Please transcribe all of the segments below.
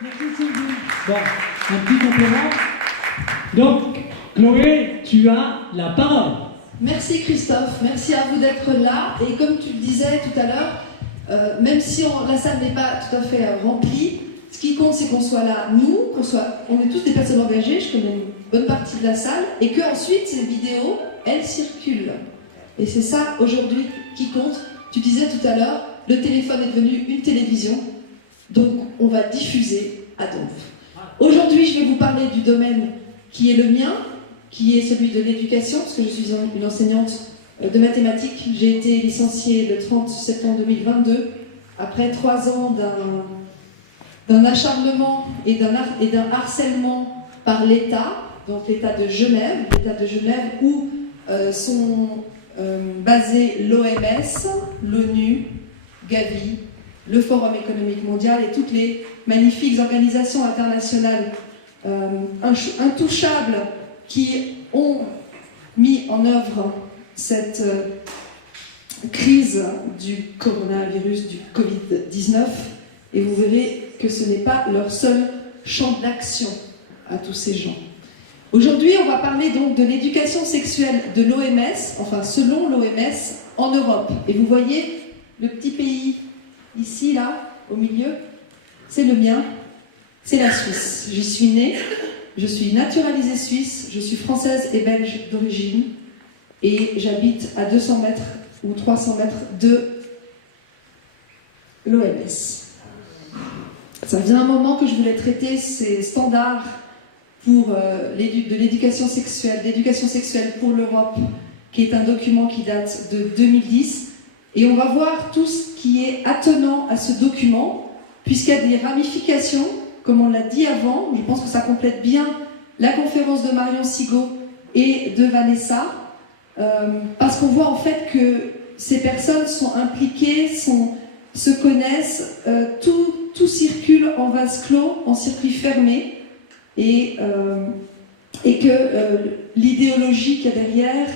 Merci Sylvie. Bon, un petit complément. Donc, Chloé, tu as la parole. Merci Christophe, merci à vous d'être là. Et comme tu le disais tout à l'heure, même si la salle n'est pas tout à fait remplie, ce qui compte c'est qu'on soit là, nous, on est tous des personnes engagées, je connais une bonne partie de la salle, et que ensuite ces vidéos, elles circulent. Et c'est ça aujourd'hui qui compte. Tu disais tout à l'heure, le téléphone est devenu une télévision, donc on va diffuser à donf. Aujourd'hui, je vais vous parler du domaine qui est le mien, qui est celui de l'éducation, parce que je suis une enseignante de mathématiques. J'ai été licenciée le 30 septembre 2022, après 3 ans d'un acharnement et d'un harcèlement par l'État, donc l'État de Genève où sont basés l'OMS, l'ONU, Gavi, le Forum économique mondial et toutes les magnifiques organisations internationales intouchables qui ont mis en œuvre cette crise du coronavirus, du Covid-19, et vous verrez que ce n'est pas leur seul champ d'action à tous ces gens. Aujourd'hui, on va parler donc de l'éducation sexuelle de l'OMS, enfin selon l'OMS, en Europe. Et vous voyez le petit pays ici, là, au milieu, c'est le mien, c'est la Suisse. J'y suis née, je suis naturalisée suisse, je suis française et belge d'origine, et j'habite à 200 mètres ou 300 mètres de l'OMS. Ça faisait un moment que je voulais traiter ces standards pour de l'éducation sexuelle pour l'Europe, qui est un document qui date de 2010. Et on va voir tout ce qui est attenant à ce document, puisqu'il y a des ramifications, comme on l'a dit avant. Je pense que ça complète bien la conférence de Marion Sigaud et de Vanessa, parce qu'on voit en fait que ces personnes sont impliquées, se connaissent, tout circule en vase clos, en circuit fermé, et que l'idéologie qu'il y a derrière,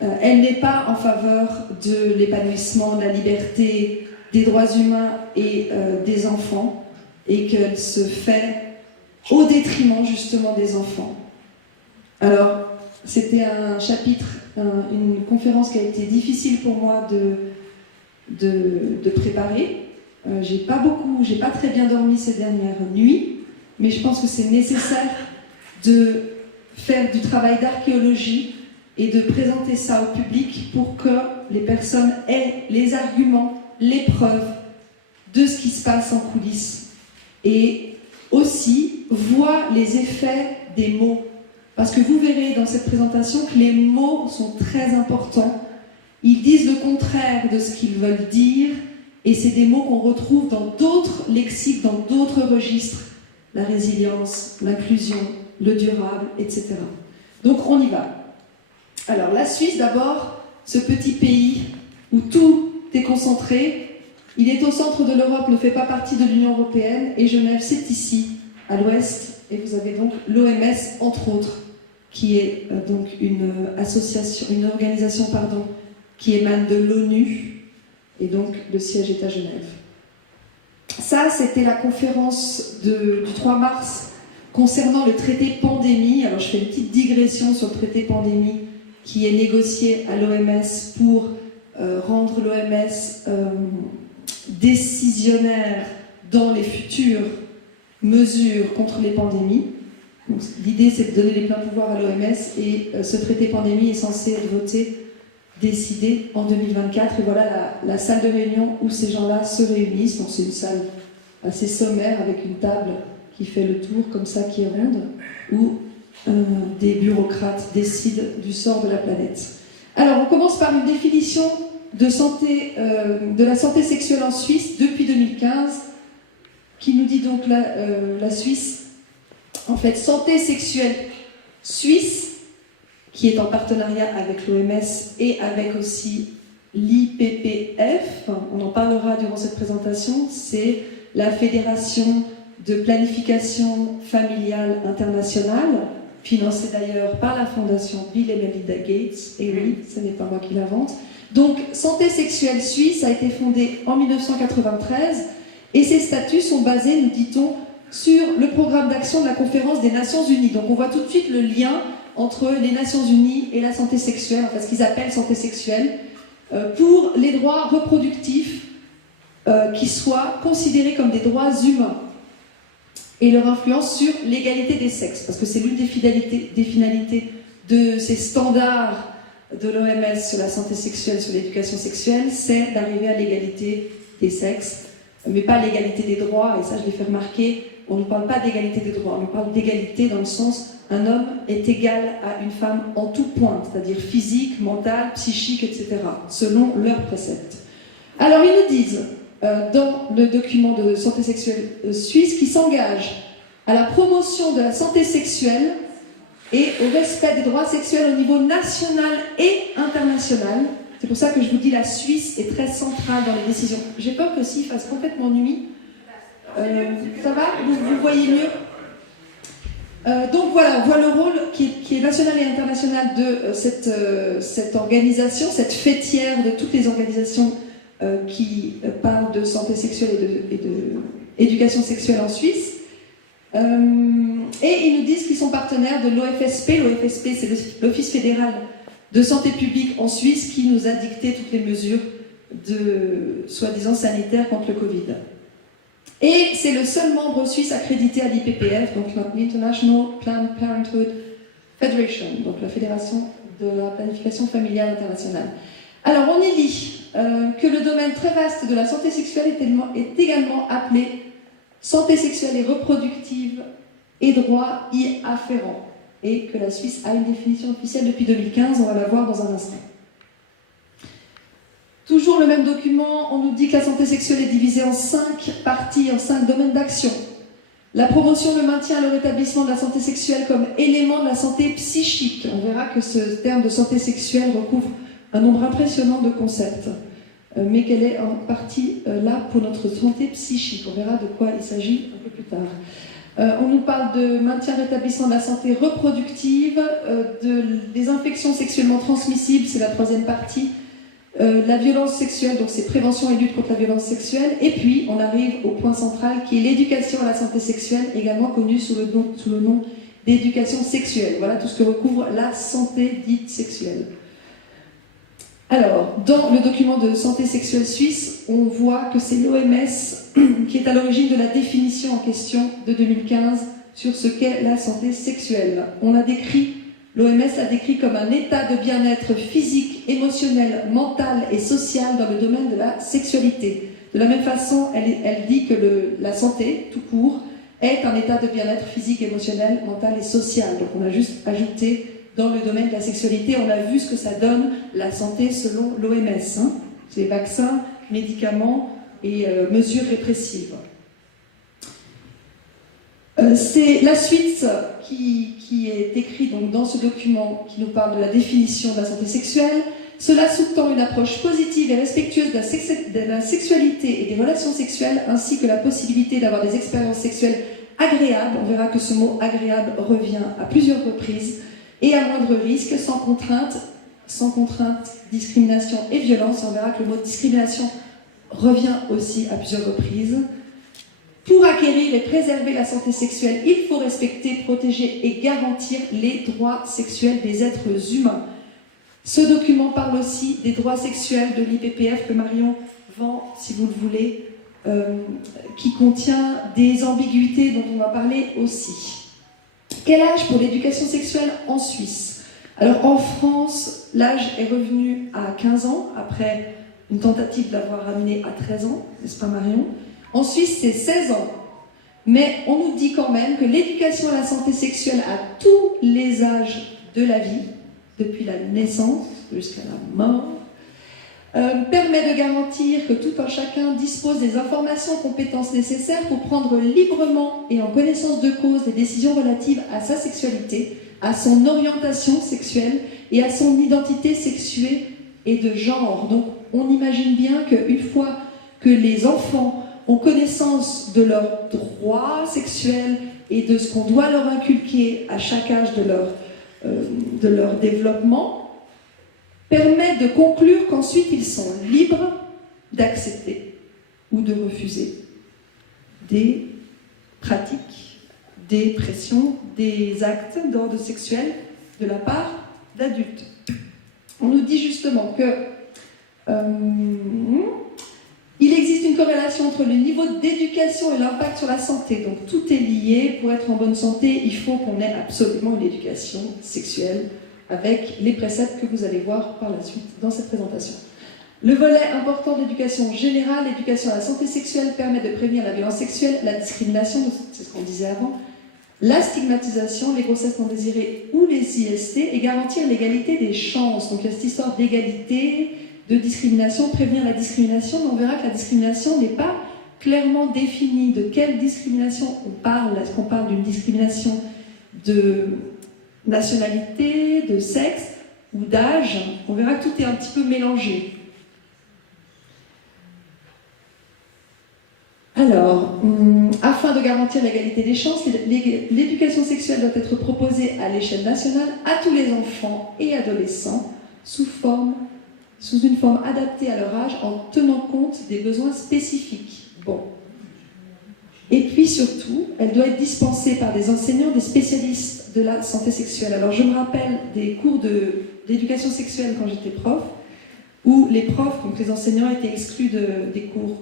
elle n'est pas en faveur de l'épanouissement, de la liberté, des droits humains et des enfants, et qu'elle se fait au détriment justement des enfants. Alors, c'était un chapitre, une conférence qui a été difficile pour moi de préparer. J'ai pas très bien dormi ces dernières nuits, mais je pense que c'est nécessaire de faire du travail d'archéologie et de présenter ça au public pour que les personnes aient les arguments, les preuves de ce qui se passe en coulisses et aussi voient les effets des mots. Parce que vous verrez dans cette présentation que les mots sont très importants. Ils disent le contraire de ce qu'ils veulent dire, et c'est des mots qu'on retrouve dans d'autres lexiques, dans d'autres registres. La résilience, l'inclusion, le durable, etc. Donc on y va. Alors la Suisse d'abord, ce petit pays où tout est concentré, il est au centre de l'Europe, ne fait pas partie de l'Union européenne, et Genève c'est ici, à l'ouest, et vous avez donc l'OMS entre autres, qui est donc une organisation qui émane de l'ONU, et donc le siège est à Genève. Ça, c'était la conférence du 3 mars concernant le traité pandémie. Alors je fais une petite digression sur le traité pandémie qui est négocié à l'OMS pour rendre l'OMS décisionnaire dans les futures mesures contre les pandémies. L'idée, c'est de donner les pleins pouvoirs à l'OMS, et ce traité pandémie est censé être voté, décidé en 2024. Et voilà la salle de réunion où ces gens-là se réunissent. Donc c'est une salle assez sommaire avec une table qui fait le tour, comme ça, qui est ronde, où des bureaucrates décident du sort de la planète. Alors, on commence par une définition de la santé sexuelle en Suisse depuis 2015, qui nous dit donc la Suisse, en fait, santé sexuelle suisse, qui est en partenariat avec l'OMS et avec aussi l'IPPF, on en parlera durant cette présentation, c'est la Fédération de planification familiale internationale, financée d'ailleurs par la fondation Bill et Melinda Gates, et oui, ce n'est pas moi qui l'invente. Donc, Santé sexuelle suisse a été fondée en 1993, et ses statuts sont basés, nous dit-on, sur le programme d'action de la conférence des Nations Unies. Donc on voit tout de suite le lien entre les Nations Unies et la santé sexuelle, enfin ce qu'ils appellent santé sexuelle, pour les droits reproductifs qui soient considérés comme des droits humains et leur influence sur l'égalité des sexes, parce que c'est l'une des finalités de ces standards de l'OMS sur la santé sexuelle, sur l'éducation sexuelle, c'est d'arriver à l'égalité des sexes, mais pas l'égalité des droits, et ça je l'ai fait remarquer, on ne parle pas d'égalité des droits, on parle d'égalité dans le sens un homme est égal à une femme en tout point, c'est-à-dire physique, mental, psychique, etc., selon leurs préceptes. Alors ils nous disent, dans le document de santé sexuelle suisse, qu'ils s'engagent à la promotion de la santé sexuelle et au respect des droits sexuels au niveau national et international. C'est pour ça que je vous dis la Suisse est très centrale dans les décisions. J'ai peur que s'il fasse complètement nuit, ça va, vous voyez mieux. Donc voilà, on voit le rôle qui est national et international de cette organisation, cette fêtière de toutes les organisations qui parlent de santé sexuelle et d'éducation sexuelle en Suisse. Et ils nous disent qu'ils sont partenaires de l'OFSP. L'OFSP, c'est l'Office fédéral de santé publique en Suisse qui nous a dicté toutes les mesures de soi-disant sanitaires contre le Covid. Et c'est le seul membre suisse accrédité à l'IPPF, donc l'International Planned Parenthood Federation, donc la Fédération de la planification familiale internationale. Alors on y lit que le domaine très vaste de la santé sexuelle est également appelé santé sexuelle et reproductive et droits y afférents, et que la Suisse a une définition officielle depuis 2015, on va la voir dans un instant. Toujours le même document, on nous dit que la santé sexuelle est divisée en 5 parties, en 5 domaines d'action. La promotion, le maintien et le rétablissement de la santé sexuelle comme élément de la santé psychique. On verra que ce terme de santé sexuelle recouvre un nombre impressionnant de concepts, mais qu'elle est en partie là pour notre santé psychique. On verra de quoi il s'agit un peu plus tard. On nous parle de maintien et rétablissement de la santé reproductive, des infections sexuellement transmissibles, c'est la 3e partie, la violence sexuelle, donc c'est prévention et lutte contre la violence sexuelle, et puis on arrive au point central qui est l'éducation à la santé sexuelle, également connue sous le nom d'éducation sexuelle. Voilà tout ce que recouvre la santé dite sexuelle. Alors, dans le document de santé sexuelle suisse, on voit que c'est l'OMS qui est à l'origine de la définition en question de 2015 sur ce qu'est la santé sexuelle. L'OMS l'a décrit comme un état de bien-être physique, émotionnel, mental et social dans le domaine de la sexualité. De la même façon, elle dit que la santé, tout court, est un état de bien-être physique, émotionnel, mental et social. Donc on a juste ajouté dans le domaine de la sexualité, on a vu ce que ça donne, la santé selon l'OMS. Hein. C'est vaccins, médicaments et mesures répressives. C'est la suite qui est écrite donc, dans ce document qui nous parle de la définition de la santé sexuelle. Cela sous-tend une approche positive et respectueuse de la sexualité et des relations sexuelles, ainsi que la possibilité d'avoir des expériences sexuelles agréables. On verra que ce mot agréable revient à plusieurs reprises, et à moindre risque, sans contrainte, discrimination et violence. On verra que le mot discrimination revient aussi à plusieurs reprises. Pour acquérir et préserver la santé sexuelle, il faut respecter, protéger et garantir les droits sexuels des êtres humains. Ce document parle aussi des droits sexuels de l'IPPF que Marion vend, si vous le voulez, qui contient des ambiguïtés dont on va parler aussi. Quel âge pour l'éducation sexuelle en Suisse? Alors en France, l'âge est revenu à 15 ans, après une tentative de l'avoir ramené à 13 ans, n'est-ce pas Marion? En Suisse, c'est 16 ans. Mais on nous dit quand même que l'éducation à la santé sexuelle à tous les âges de la vie, depuis la naissance jusqu'à la mort, permet de garantir que tout un chacun dispose des informations et compétences nécessaires pour prendre librement et en connaissance de cause des décisions relatives à sa sexualité, à son orientation sexuelle et à son identité sexuée et de genre. Donc on imagine bien qu'une fois que les enfants ont connaissance de leurs droits sexuels et de ce qu'on doit leur inculquer à chaque âge de leur développement, permet de conclure qu'ensuite ils sont libres d'accepter ou de refuser des pratique des pressions, des actes d'ordre sexuel de la part d'adultes. On nous dit justement que il existe une corrélation entre le niveau d'éducation et l'impact sur la santé. Donc tout est lié. Pour être en bonne santé, il faut qu'on ait absolument une éducation sexuelle avec les préceptes que vous allez voir par la suite dans cette présentation. Le volet important de l'éducation générale, l'éducation à la santé sexuelle, permet de prévenir la violence sexuelle, la discrimination, c'est ce qu'on disait avant, la stigmatisation, les grossesses non désirées ou les IST, et garantir l'égalité des chances. Donc il y a cette histoire d'égalité, de discrimination, prévenir la discrimination, mais on verra que la discrimination n'est pas clairement définie. De quelle discrimination on parle? Est-ce qu'on parle d'une discrimination de nationalité, de sexe ou d'âge? On verra que tout est un petit peu mélangé. Alors, afin de garantir l'égalité des chances, l'éducation sexuelle doit être proposée à l'échelle nationale à tous les enfants et adolescents sous une forme adaptée à leur âge en tenant compte des besoins spécifiques. Bon. Et puis surtout, elle doit être dispensée par des enseignants, des spécialistes de la santé sexuelle. Alors je me rappelle des cours d'éducation sexuelle quand j'étais prof, où les profs, donc les enseignants, étaient exclus des cours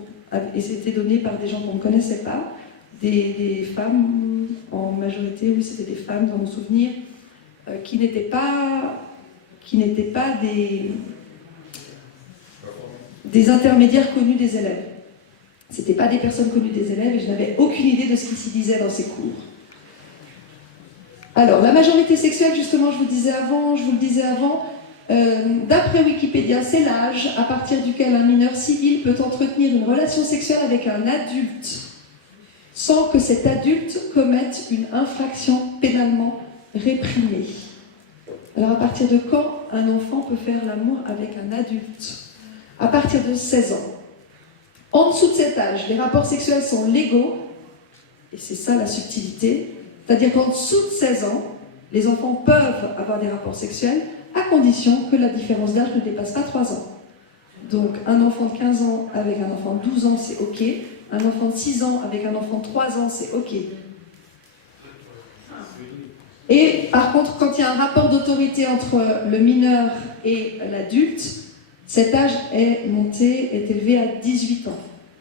et c'était donné par des gens qu'on ne connaissait pas, des femmes en majorité, oui c'était des femmes dans mon souvenir, qui n'étaient pas des intermédiaires connus des élèves. C'était pas des personnes connues des élèves et je n'avais aucune idée de ce qui s'y disait dans ces cours. Alors, la majorité sexuelle, justement, je vous le disais avant, d'après Wikipédia, c'est l'âge à partir duquel un mineur civil peut entretenir une relation sexuelle avec un adulte sans que cet adulte commette une infraction pénalement réprimée. Alors, à partir de quand un enfant peut faire l'amour avec un adulte? À partir de 16 ans. En dessous de cet âge, les rapports sexuels sont légaux, et c'est ça la subtilité, c'est-à-dire qu'en dessous de 16 ans, les enfants peuvent avoir des rapports sexuels à condition que la différence d'âge ne dépasse pas 3 ans. Donc un enfant de 15 ans avec un enfant de 12 ans, c'est OK. Un enfant de 6 ans avec un enfant de 3 ans, c'est OK. Et par contre, quand il y a un rapport d'autorité entre le mineur et l'adulte, cet âge est élevé à 18 ans.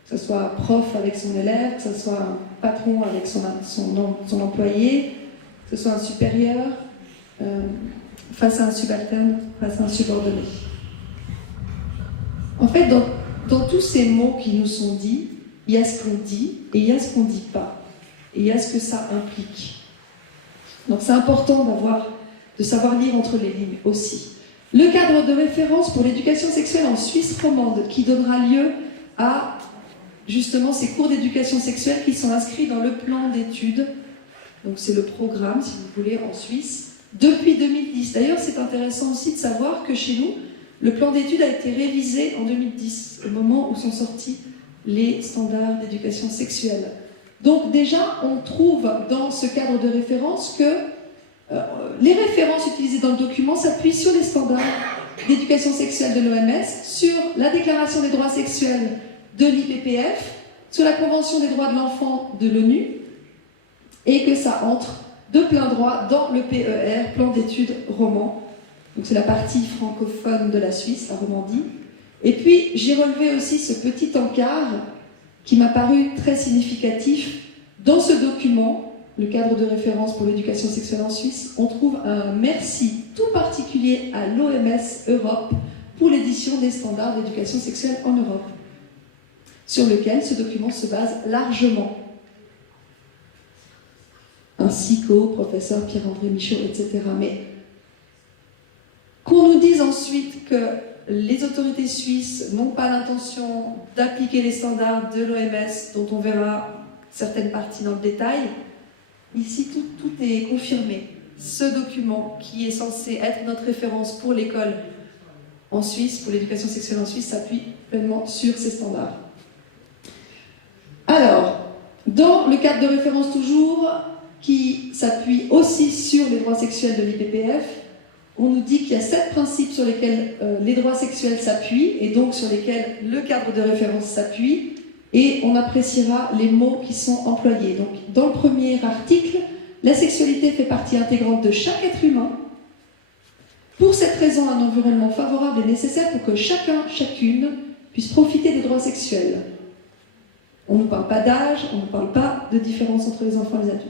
Que ce soit un prof avec son élève, que ce soit un patron avec son employé, que ce soit un supérieur, face à un subalterne, face à un subordonné. En fait, dans tous ces mots qui nous sont dits, il y a ce qu'on dit et il y a ce qu'on ne dit pas. Et il y a ce que ça implique. Donc c'est important de savoir lire entre les lignes aussi. Le cadre de référence pour l'éducation sexuelle en Suisse romande, qui donnera lieu à justement ces cours d'éducation sexuelle qui sont inscrits dans le plan d'études. Donc c'est le programme, si vous voulez, en Suisse, depuis 2010. D'ailleurs, c'est intéressant aussi de savoir que chez nous, le plan d'études a été révisé en 2010, au moment où sont sortis les standards d'éducation sexuelle. Donc déjà, on trouve dans ce cadre de référence que les références utilisées dans le document s'appuient sur les standards d'éducation sexuelle de l'OMS, sur la Déclaration des droits sexuels de l'IPPF, sur la Convention des droits de l'enfant de l'ONU, et que ça entre de plein droit dans le PER, plan d'études roman. Donc c'est la partie francophone de la Suisse, la Romandie. Et puis j'ai relevé aussi ce petit encart qui m'a paru très significatif. Dans ce document, le cadre de référence pour l'éducation sexuelle en Suisse, on trouve un merci tout particulier à l'OMS Europe pour l'édition des standards d'éducation sexuelle en Europe, sur lequel ce document se base largement, ainsi qu'au professeur Pierre-André Michaud, etc. Mais qu'on nous dise ensuite que les autorités suisses n'ont pas l'intention d'appliquer les standards de l'OMS, dont on verra certaines parties dans le détail, ici tout est confirmé. Ce document, qui est censé être notre référence pour l'école en Suisse, pour l'éducation sexuelle en Suisse, s'appuie pleinement sur ces standards. Alors, dans le cadre de référence toujours, qui s'appuie aussi sur les droits sexuels de l'IPPF, on nous dit qu'il y a 7 principes sur lesquels les droits sexuels s'appuient, et donc sur lesquels le cadre de référence s'appuie. et on appréciera les mots qui sont employés. Donc, dans le premier article, la sexualité fait partie intégrante de chaque être humain. Pour cette raison, un environnement favorable est nécessaire pour que chacun, chacune puisse profiter des droits sexuels. On ne parle pas d'âge, on ne parle pas de différence entre les enfants et les adultes.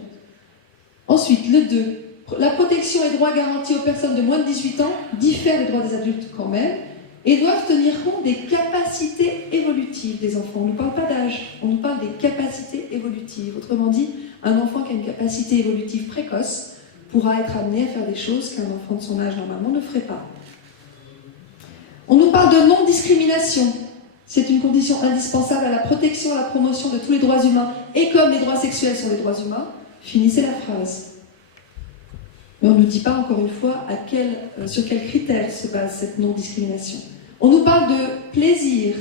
Ensuite, le 2. La protection et droits garantis aux personnes de moins de 18 ans diffèrent des droits des adultes quand même et doivent tenir compte des capacités évolutives des enfants. On ne parle pas d'âge, on nous parle des capacités évolutives. Autrement dit, un enfant qui a une capacité évolutive précoce pourra être amené à faire des choses qu'un enfant de son âge normalement ne ferait pas. On nous parle de non-discrimination. C'est une condition indispensable à la protection et à la promotion de tous les droits humains. Et comme les droits sexuels sont des droits humains, finissez la phrase. Mais on ne nous dit pas, encore une fois, sur quels critères se base cette non-discrimination. On nous parle de plaisir.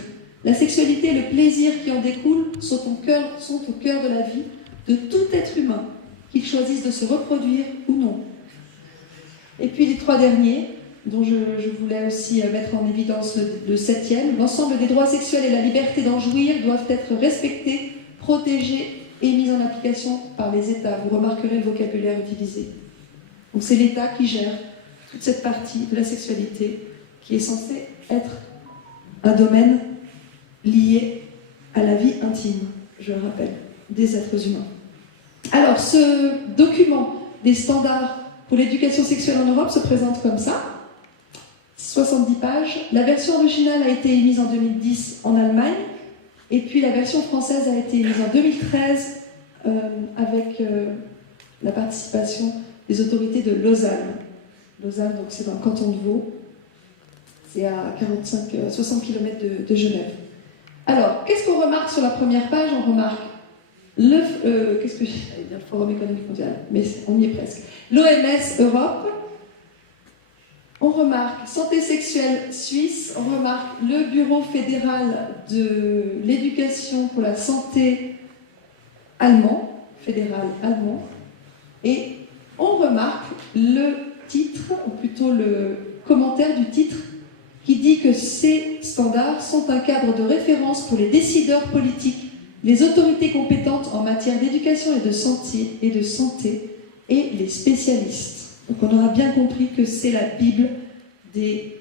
La sexualité et le plaisir qui en découlent sont au cœur de la vie de tout être humain, qu'il choisisse de se reproduire ou non. Et puis les 3 derniers, dont je voulais aussi mettre en évidence le 7e, l'ensemble des droits sexuels et la liberté d'en jouir doivent être respectés, protégés et mis en application par les États. Vous remarquerez le vocabulaire utilisé. Donc c'est l'État qui gère toute cette partie de la sexualité qui est censée être un domaine lié à la vie intime, je le rappelle, des êtres humains. Alors, ce document des standards pour l'éducation sexuelle en Europe se présente comme ça, 70 pages. La version originale a été émise en 2010 en Allemagne, et puis la version française a été émise en 2013 avec la participation des autorités de Lausanne. Lausanne, donc c'est dans le canton de Vaud, c'est à 60 km de Genève. Alors, qu'est-ce qu'on remarque sur la première page? On remarque le Forum économique mondial, mais on y est presque. L'OMS Europe. On remarque Santé sexuelle suisse. On remarque le Bureau fédéral de l'éducation pour la santé allemand, fédéral allemand. Et on remarque le titre, ou plutôt le commentaire du titre, qui dit que ces standards sont un cadre de référence pour les décideurs politiques, les autorités compétentes en matière d'éducation et de santé et les spécialistes. Donc on aura bien compris que c'est la Bible des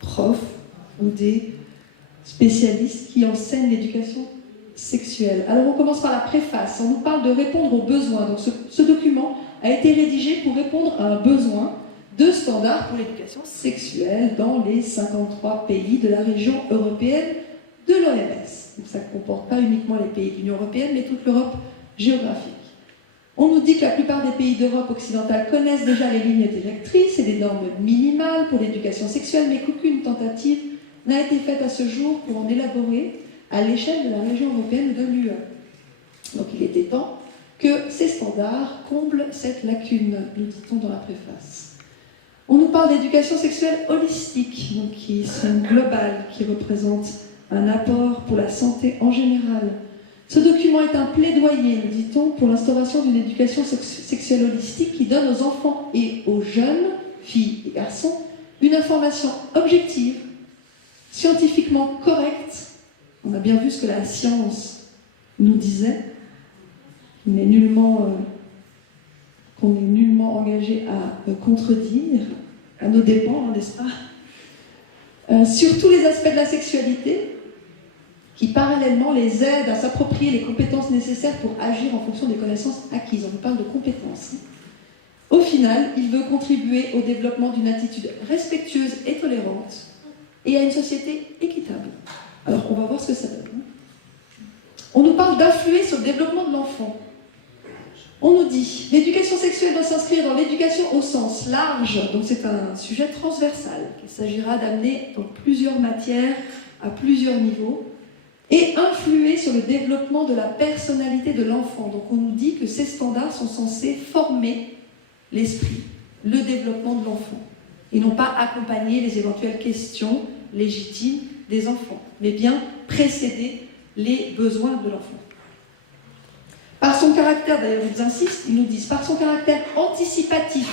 profs ou des spécialistes qui enseignent l'éducation sexuelle. Alors on commence par la préface. On nous parle de répondre aux besoins. Donc ce document a été rédigé pour répondre à un besoin de standards pour l'éducation sexuelle dans les 53 pays de la région européenne de l'OMS. Donc ça ne comporte pas uniquement les pays de l'Union européenne, mais toute l'Europe géographique. On nous dit que la plupart des pays d'Europe occidentale connaissent déjà les lignes directrices et les normes minimales pour l'éducation sexuelle, mais qu'aucune tentative n'a été faite à ce jour pour en élaborer à l'échelle de la région européenne de l'UE. Donc il était temps que ces standards comblent cette lacune, nous dit-on dans la préface. On nous parle d'éducation sexuelle holistique, donc qui est globale, qui représente un apport pour la santé en général. Ce document est un plaidoyer, nous dit-on, pour l'instauration d'une éducation sexuelle holistique qui donne aux enfants et aux jeunes, filles et garçons, une information objective, scientifiquement correcte. On a bien vu ce que la science nous disait, qu'on n'est nullement engagé à contredire, à nos dépens, n'est-ce pas, sur tous les aspects de la sexualité, qui parallèlement les aident à s'approprier les compétences nécessaires pour agir en fonction des connaissances acquises. On parle de compétences. Au final, il veut contribuer au développement d'une attitude respectueuse et tolérante et à une société équitable. Alors, on va voir ce que ça donne. On nous parle d'influer sur le développement de l'enfant. On nous dit, l'éducation sexuelle doit s'inscrire dans l'éducation au sens large, donc c'est un sujet transversal qu'il s'agira d'amener dans plusieurs matières, à plusieurs niveaux, et influer sur le développement de la personnalité de l'enfant. Donc on nous dit que ces standards sont censés former l'esprit, le développement de l'enfant, et non pas accompagner les éventuelles questions légitimes des enfants, mais bien précéder les besoins de l'enfant. Par son caractère, d'ailleurs ils insistent, ils nous disent, par son caractère anticipatif,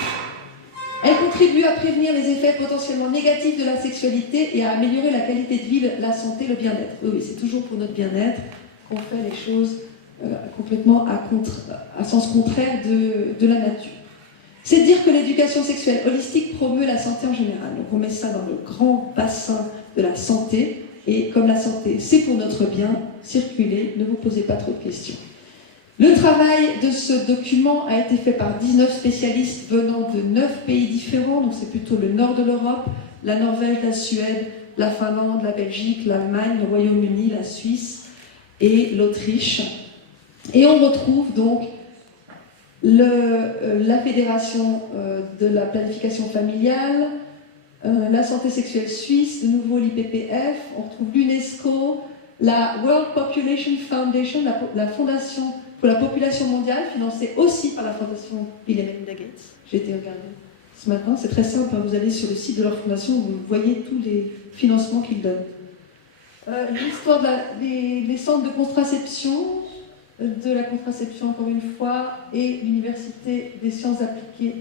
Elle contribue à prévenir les effets potentiellement négatifs de la sexualité et à améliorer la qualité de vie, la santé, le bien-être. Oui, c'est toujours pour notre bien-être qu'on fait les choses complètement à sens contraire de la nature. C'est dire que l'éducation sexuelle holistique promeut la santé en général. Donc on met ça dans le grand bassin de la santé. Et comme la santé, c'est pour notre bien, circulez, ne vous posez pas trop de questions. Le travail de ce document a été fait par 19 spécialistes venant de 9 pays différents. Donc c'est plutôt le nord de l'Europe, la Norvège, la Suède, la Finlande, la Belgique, l'Allemagne, le Royaume-Uni, la Suisse et l'Autriche. Et on retrouve donc la Fédération de la planification familiale, la santé sexuelle suisse, de nouveau l'IPPF, on retrouve l'UNESCO, la World Population Foundation, la fondation pour la population mondiale, financée aussi par la fondation Bill et Melinda Gates. J'ai été regarder ce matin, c'est très simple, hein, vous allez sur le site de leur fondation, vous voyez tous les financements qu'ils donnent. L'histoire des centres de contraception, de la contraception encore une fois, et l'Université des sciences appliquées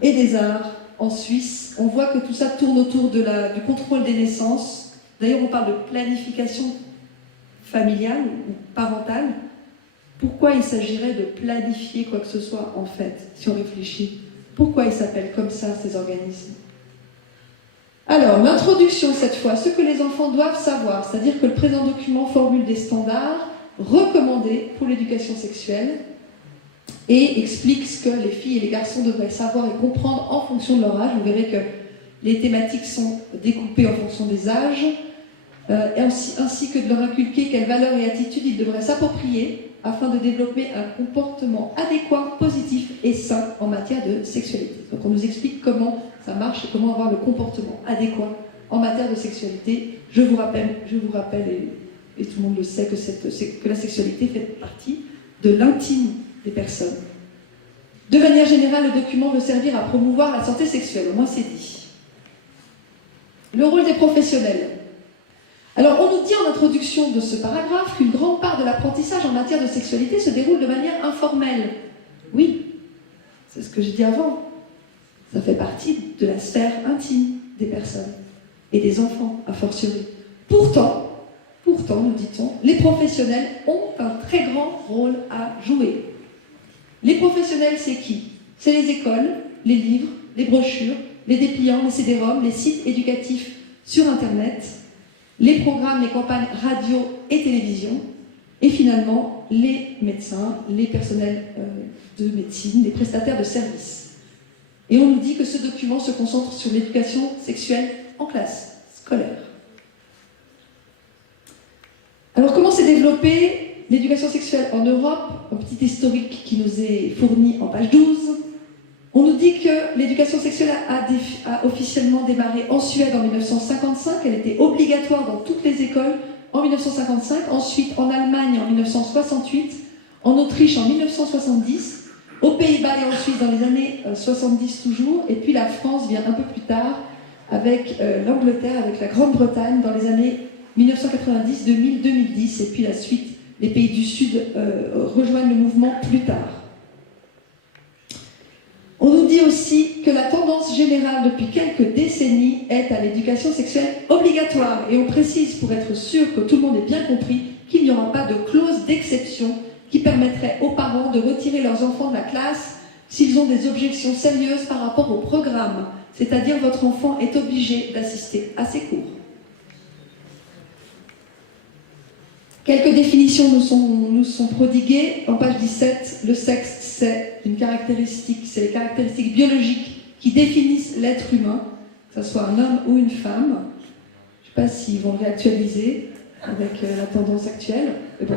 et des arts en Suisse. On voit que tout ça tourne autour du contrôle des naissances. D'ailleurs, on parle de planification familiale ou parentale. Pourquoi il s'agirait de planifier quoi que ce soit, en fait, si on réfléchit? Pourquoi ils s'appellent comme ça, ces organismes? Alors, l'introduction cette fois, ce que les enfants doivent savoir, c'est-à-dire que le présent document formule des standards recommandés pour l'éducation sexuelle et explique ce que les filles et les garçons devraient savoir et comprendre en fonction de leur âge. Vous verrez que les thématiques sont découpées en fonction des âges, ainsi que de leur inculquer quelles valeurs et attitudes ils devraient s'approprier afin de développer un comportement adéquat, positif et sain en matière de sexualité. Donc on nous explique comment ça marche et comment avoir le comportement adéquat en matière de sexualité. Je vous rappelle, et tout le monde le sait, que la sexualité fait partie de l'intime des personnes. De manière générale, le document veut servir à promouvoir la santé sexuelle, au moins c'est dit. Le rôle des professionnels. Alors, on nous dit en introduction de ce paragraphe qu'une grande part de l'apprentissage en matière de sexualité se déroule de manière informelle. Oui, c'est ce que j'ai dit avant. Ça fait partie de la sphère intime des personnes et des enfants, a fortiori. Pourtant, nous dit-on, les professionnels ont un très grand rôle à jouer. Les professionnels, c'est qui? C'est les écoles, les livres, les brochures, les dépliants, les CD-ROM, les sites éducatifs sur Internet, les programmes, les campagnes radio et télévision, et finalement les médecins, les personnels de médecine, les prestataires de services. Et on nous dit que ce document se concentre sur l'éducation sexuelle en classe scolaire. Alors comment s'est développée l'éducation sexuelle en Europe? Un petit historique qui nous est fourni en page 12. On nous dit que l'éducation sexuelle a officiellement démarré en Suède en 1955. Elle était obligatoire dans toutes les écoles en 1955. Ensuite en Allemagne en 1968. En Autriche en 1970. Aux Pays-Bas et en Suisse dans les années 70 toujours. Et puis la France vient un peu plus tard avec l'Angleterre, avec la Grande-Bretagne dans les années 1990, 2000, 2010. Et puis la suite, les pays du Sud rejoignent le mouvement plus tard. On nous dit aussi que la tendance générale depuis quelques décennies est à l'éducation sexuelle obligatoire. Et on précise, pour être sûr que tout le monde ait bien compris, qu'il n'y aura pas de clause d'exception qui permettrait aux parents de retirer leurs enfants de la classe s'ils ont des objections sérieuses par rapport au programme. C'est-à-dire votre enfant est obligé d'assister à ces cours. Quelques définitions nous sont prodiguées. En page 17, le sexe, c'est les caractéristiques biologiques qui définissent l'être humain, que ce soit un homme ou une femme. Je ne sais pas s'ils vont le réactualiser avec la tendance actuelle. Mais bon.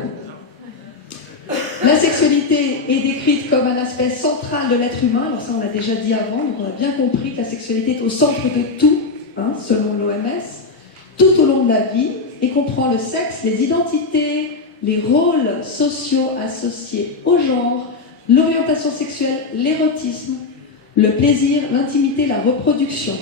La sexualité est décrite comme un aspect central de l'être humain. Alors ça, on l'a déjà dit avant, donc on a bien compris que la sexualité est au centre de tout, selon l'OMS, tout au long de la vie, et comprend le sexe, les identités, les rôles sociaux associés au genre, l'orientation sexuelle, l'érotisme, le plaisir, l'intimité, la reproduction.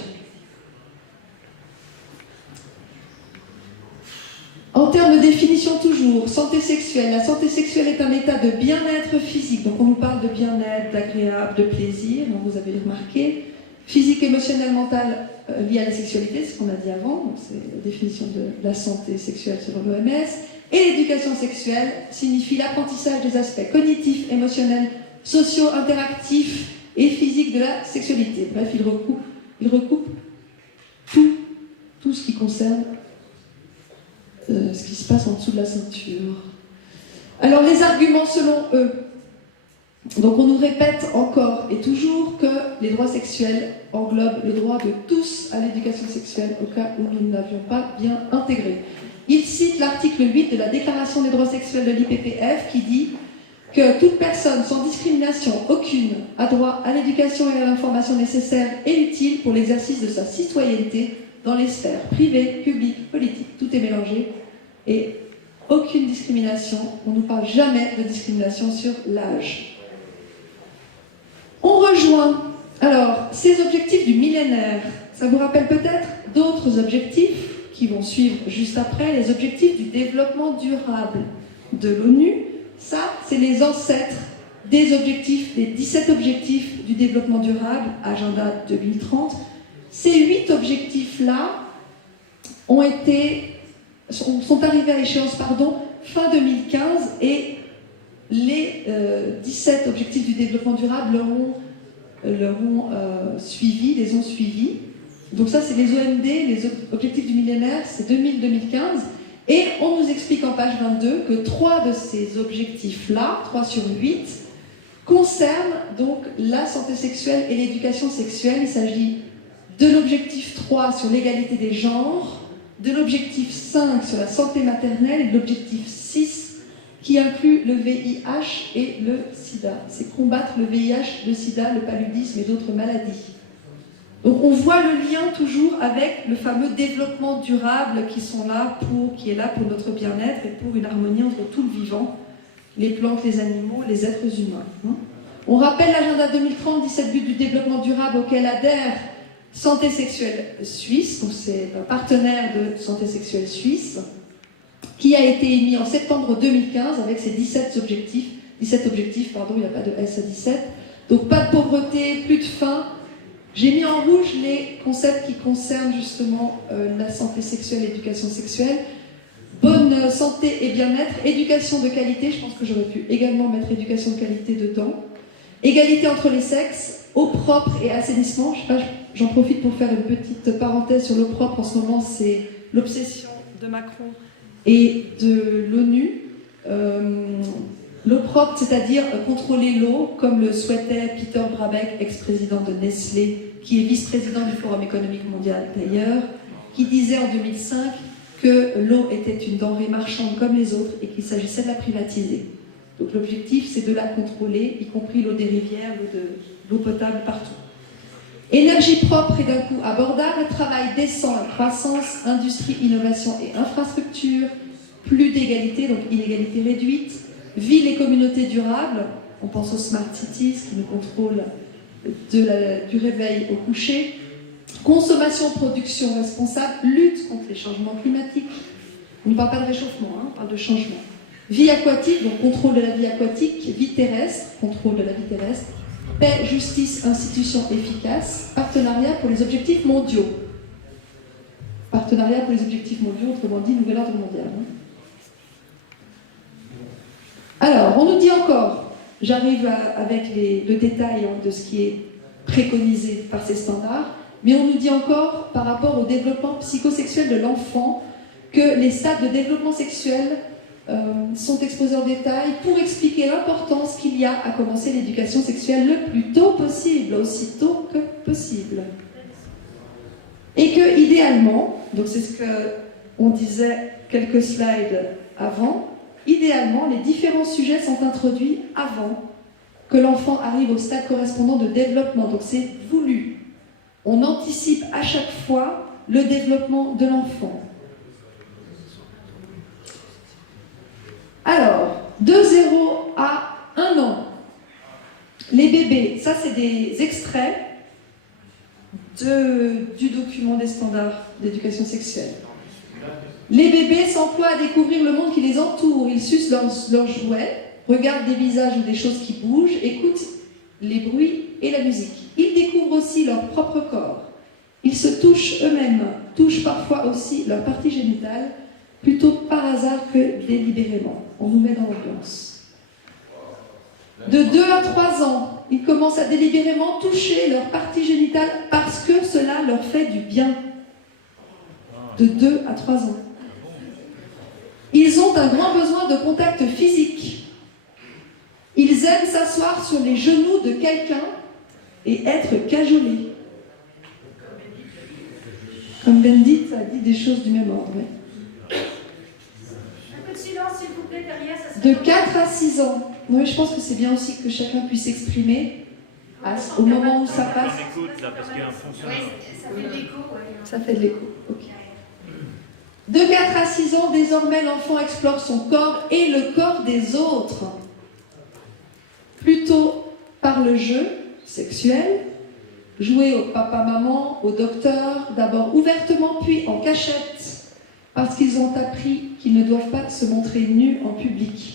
En termes de définition toujours, santé sexuelle. La santé sexuelle est un état de bien-être physique. Donc on nous parle de bien-être, d'agréable, de plaisir, donc vous avez remarqué. Physique, émotionnel, mental lié à la sexualité, c'est ce qu'on a dit avant. Donc c'est la définition de la santé sexuelle selon l'OMS. Et l'éducation sexuelle signifie l'apprentissage des aspects cognitifs, émotionnels, sociaux, interactifs et physiques de la sexualité. Bref, il recoupe tout ce qui concerne ce qui se passe en dessous de la ceinture. Alors les arguments selon eux. Donc on nous répète encore et toujours que les droits sexuels englobent le droit de tous à l'éducation sexuelle au cas où nous ne l'avions pas bien intégré. Ils citent l'article 8 de la Déclaration des droits sexuels de l'IPPF qui dit que toute personne sans discrimination aucune a droit à l'éducation et à l'information nécessaires et utiles pour l'exercice de sa citoyenneté dans les sphères privées, publiques, politiques. Tout est mélangé et aucune discrimination. On ne parle jamais de discrimination sur l'âge. On rejoint alors ces objectifs du millénaire. Ça vous rappelle peut-être d'autres objectifs qui vont suivre juste après, les objectifs du développement durable de l'ONU. Ça, c'est les ancêtres des objectifs, des 17 objectifs du développement durable, agenda 2030. Ces 8 objectifs-là sont arrivés à échéance fin 2015 et les 17 objectifs du développement durable les ont suivis. Donc ça, c'est les OMD, les objectifs du millénaire, c'est 2000-2015. Et on nous explique en page 22 que 3 de ces objectifs-là, 3 sur 8, concernent donc la santé sexuelle et l'éducation sexuelle. Il s'agit de l'objectif 3 sur l'égalité des genres, de l'objectif 5 sur la santé maternelle et de l'objectif 6 qui inclut le VIH et le sida. C'est combattre le VIH, le sida, le paludisme et d'autres maladies. Donc on voit le lien toujours avec le fameux développement durable qui est là pour notre bien-être et pour une harmonie entre tout le vivant, les plantes, les animaux, les êtres humains. On rappelle l'agenda 2030, 17 buts du développement durable auquel adhère Santé Sexuelle Suisse, donc c'est un partenaire de Santé Sexuelle Suisse, qui a été émis en septembre 2015 avec ses 17 objectifs, il n'y a pas de S à 17, donc pas de pauvreté, plus de faim. J'ai mis en rouge les concepts qui concernent justement la santé sexuelle et l'éducation sexuelle. Bonne santé et bien-être, éducation de qualité, je pense que j'aurais pu également mettre éducation de qualité dedans. Égalité entre les sexes, eau propre et assainissement. Je sais pas, j'en profite pour faire une petite parenthèse sur l'eau propre. En ce moment, c'est l'obsession de Macron et de l'ONU. L'eau propre, c'est-à-dire contrôler l'eau, comme le souhaitait Peter Brabeck, ex-président de Nestlé, qui est vice-président du Forum économique mondial d'ailleurs, qui disait en 2005 que l'eau était une denrée marchande comme les autres et qu'il s'agissait de la privatiser. Donc l'objectif, c'est de la contrôler, y compris l'eau des rivières, l'eau potable partout. Énergie propre et d'un coût abordable, travail décent et croissance, industrie, innovation et infrastructure, plus d'égalité, donc inégalité réduite, ville et communauté durable, on pense aux smart cities qui nous contrôlent du réveil au coucher, consommation, production responsable, lutte contre les changements climatiques. On ne parle pas de réchauffement, on parle de changement. Vie aquatique, donc contrôle de la vie aquatique, vie terrestre, contrôle de la vie terrestre, paix, justice, institutions efficaces, partenariat pour les objectifs mondiaux. Partenariat pour les objectifs mondiaux, autrement dit, nouvel ordre mondial. Alors, on nous dit encore, j'arrive avec le détail de ce qui est préconisé par ces standards, mais on nous dit encore, par rapport au développement psychosexuel de l'enfant, que les stades de développement sexuel sont exposés en détail pour expliquer l'importance qu'il y a à commencer l'éducation sexuelle le plus tôt possible, aussi tôt que possible. Et que, idéalement, donc c'est ce qu'on disait quelques slides avant, idéalement, les différents sujets sont introduits avant que l'enfant arrive au stade correspondant de développement. Donc c'est voulu. On anticipe à chaque fois le développement de l'enfant. Alors, de 0 à 1 an, les bébés, ça c'est des extraits du document des standards d'éducation sexuelle. Les bébés s'emploient à découvrir le monde qui les entoure. Ils sucent leurs jouets, regardent des visages ou des choses qui bougent, écoutent les bruits et la musique. Ils découvrent aussi leur propre corps. Ils se touchent eux-mêmes, touchent parfois aussi leur partie génitale, plutôt par hasard que délibérément. On nous met dans l'ambiance. De 2 à 3 ans, ils commencent à délibérément toucher leur partie génitale parce que cela leur fait du bien. De 2 à 3 ans. Ils ont un grand besoin de contact physique. Ils aiment s'asseoir sur les genoux de quelqu'un et être cajolés. Comme Bendit a dit des choses du même ordre. Un peu de silence, s'il vous plaît, derrière. Ça De 4 à 6 ans. Oui, je pense que c'est bien aussi que chacun puisse s'exprimer au moment où ça passe. On écoute là parce qu'il y a un fond sonore. ça fait de l'écho, Ça fait de l'écho. Ok. De 4 à 6 ans, désormais, l'enfant explore son corps et le corps des autres. Plutôt par le jeu sexuel, jouer au papa-maman, au docteur, d'abord ouvertement, puis en cachette, parce qu'ils ont appris qu'ils ne doivent pas se montrer nus en public.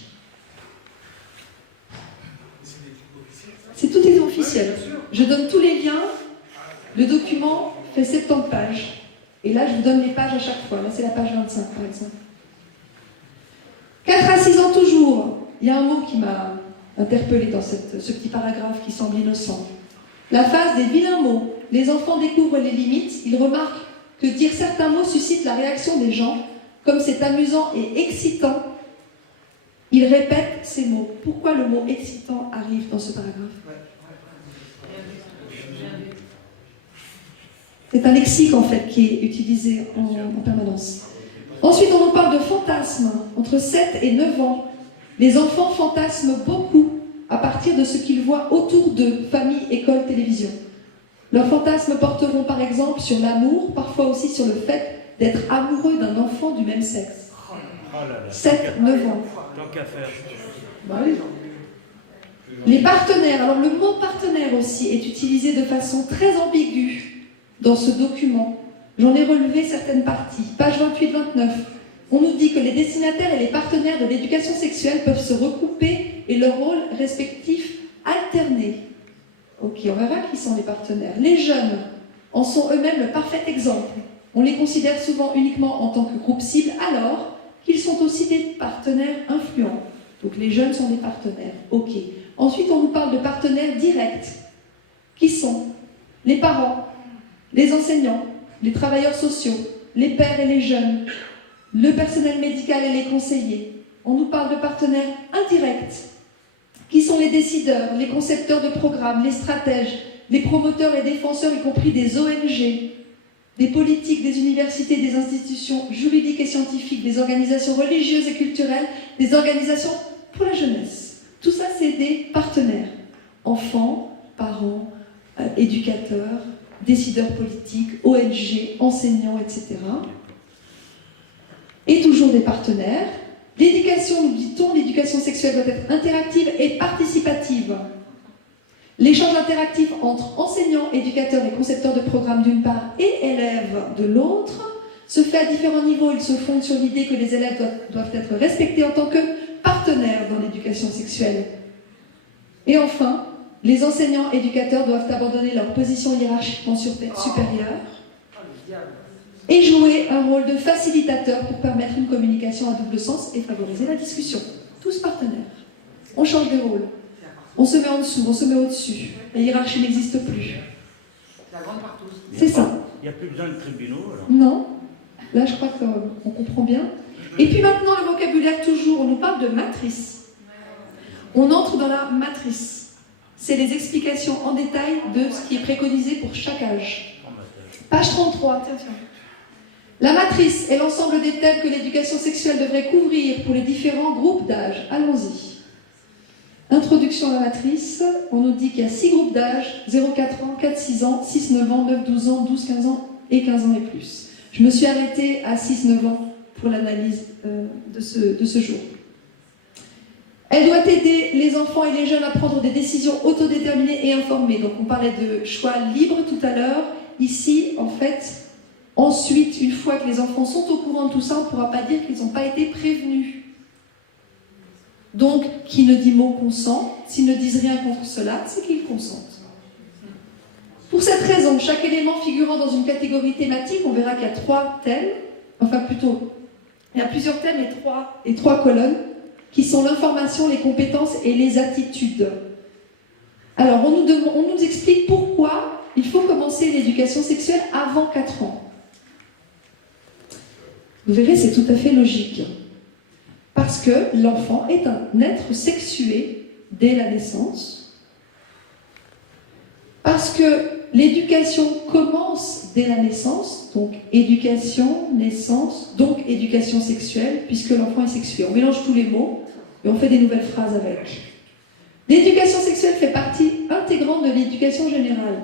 Tout est officiel. Je donne tous les liens. Le document fait 70 pages. Et là, je vous donne les pages à chaque fois. Là, c'est la page 25, par exemple. 4 à 6 ans toujours. Il y a un mot qui m'a interpellée dans ce petit paragraphe qui semble innocent. La phase des vilains mots. Les enfants découvrent les limites. Ils remarquent que dire certains mots suscite la réaction des gens. Comme c'est amusant et excitant, ils répètent ces mots. Pourquoi le mot excitant arrive dans ce paragraphe? C'est un lexique en fait qui est utilisé en permanence. Ensuite, on nous parle de fantasmes. Entre 7 et 9 ans, les enfants fantasment beaucoup à partir de ce qu'ils voient autour d'eux, famille, école, télévision. Leurs fantasmes porteront par exemple sur l'amour, parfois aussi sur le fait d'être amoureux d'un enfant du même sexe. 7-9 ans. Tant qu'à faire. Bah oui. Les partenaires. Alors le mot partenaire aussi est utilisé de façon très ambiguë dans ce document. J'en ai relevé certaines parties. Page 28-29. On nous dit que les destinataires et les partenaires de l'éducation sexuelle peuvent se recouper et leurs rôles respectifs alterner. Ok, on verra qui sont les partenaires. Les jeunes en sont eux-mêmes le parfait exemple. On les considère souvent uniquement en tant que groupe cible, alors qu'ils sont aussi des partenaires influents. Donc les jeunes sont des partenaires. Ok. Ensuite, on nous parle de partenaires directs, qui sont les parents, les enseignants, les travailleurs sociaux, les pères et les jeunes, le personnel médical et les conseillers. On nous parle de partenaires indirects, qui sont les décideurs, les concepteurs de programmes, les stratèges, les promoteurs et défenseurs, y compris des ONG, des politiques, des universités, des institutions juridiques et scientifiques, des organisations religieuses et culturelles, des organisations pour la jeunesse. Tout ça, c'est des partenaires. Enfants, parents, éducateurs, décideurs politiques, ONG, enseignants, etc. Et toujours des partenaires. L'éducation, nous dit-on, l'éducation sexuelle doit être interactive et participative. L'échange interactif entre enseignants, éducateurs et concepteurs de programmes d'une part et élèves de l'autre se fait à différents niveaux. Il se fonde sur l'idée que les élèves doivent être respectés en tant que partenaires dans l'éducation sexuelle. Et enfin, les enseignants éducateurs doivent abandonner leur position hiérarchiquement supérieure et jouer un rôle de facilitateur pour permettre une communication à double sens et favoriser la discussion. Tous partenaires. On change de rôle. On se met en dessous, on se met au-dessus. La hiérarchie n'existe plus. C'est ça. Il n'y a plus besoin de tribunaux alors. Non. Là, je crois qu'on comprend bien. Et puis maintenant, le vocabulaire toujours. On nous parle de matrice. On entre dans la matrice. C'est les explications en détail de ce qui est préconisé pour chaque âge. Page 33. Tiens. La matrice est l'ensemble des thèmes que l'éducation sexuelle devrait couvrir pour les différents groupes d'âge. Allons-y. Introduction à la matrice. On nous dit qu'il y a 6 groupes d'âge, 0-4 ans, 4-6 ans, 6-9 ans, 9-12 ans, 12-15 ans et 15 ans et plus. Je me suis arrêtée à 6-9 ans pour l'analyse de ce jour. Elle doit aider les enfants et les jeunes à prendre des décisions autodéterminées et informées. Donc on parlait de choix libre tout à l'heure. Ici, en fait, Ensuite, une fois que les enfants sont au courant de tout ça, on ne pourra pas dire qu'ils n'ont pas été prévenus. Donc, qui ne dit mot consent, s'ils ne disent rien contre cela, c'est qu'ils consentent. Pour cette raison, chaque élément figurant dans une catégorie thématique, on verra qu'il y a 3 thèmes, enfin plutôt, il y a plusieurs thèmes et 3 colonnes, qui sont l'information, les compétences et les attitudes. Alors, on nous explique pourquoi il faut commencer l'éducation sexuelle avant 4 ans. Vous verrez, c'est tout à fait logique. Parce que l'enfant est un être sexué dès la naissance. Parce que l'éducation commence dès la naissance, donc éducation, naissance, donc éducation sexuelle, puisque l'enfant est sexué. On mélange tous les mots et on fait des nouvelles phrases avec. L'éducation sexuelle fait partie intégrante de l'éducation générale.